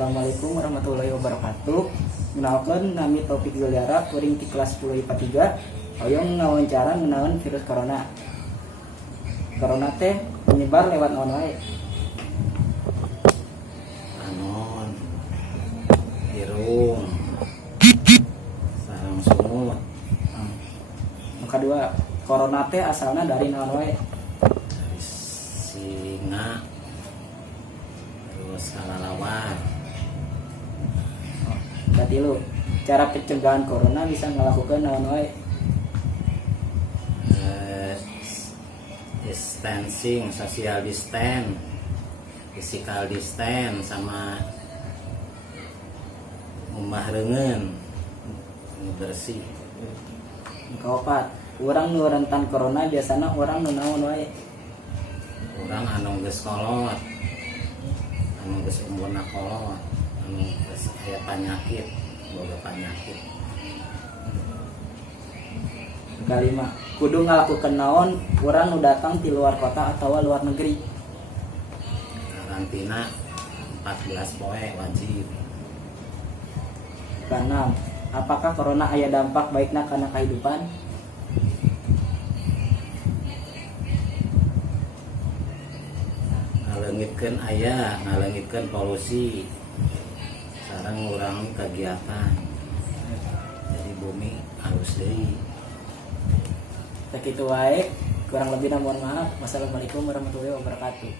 Assalamualaikum warahmatullahi wabarakatuh. Kenalkan nami Taufik Yuliara, kuring di kelas 10 IPA 3. Hoyong ngawancara ngenaon virus corona. Corona teh menyebar lewat naon wae? Anon, irung, sarang sungut. Yang kedua, corona teh asalna dari naon wae? Dari singa, terus kalalawar. Katilu, cara pencegahan corona bisa ngelakukan naon wae? Distancing, social distance, physical distance, sama umbah reungeun bersih. Kaopat, urang nu rentan corona biasana urang nu naon wae? Urang anu geus kolot, anu geus umurna kolot, anu geus aya panyakit, boga panyakit. Kalima, kudu ngalakukeun naon urang nu datang ti luar kota atau luar negeri? Karantina 14 poe wajib. Keenam, apakah corona aya dampak baikna kana kehidupan? Ngaleungitkeun aya, ngaleungitkeun polusi, sareng ngurangi kegiatan. Jadi bumi halus deui. Sakitu wae, kurang lebihna mohon maaf. Wassalamualaikum warahmatullahi wabarakatuh.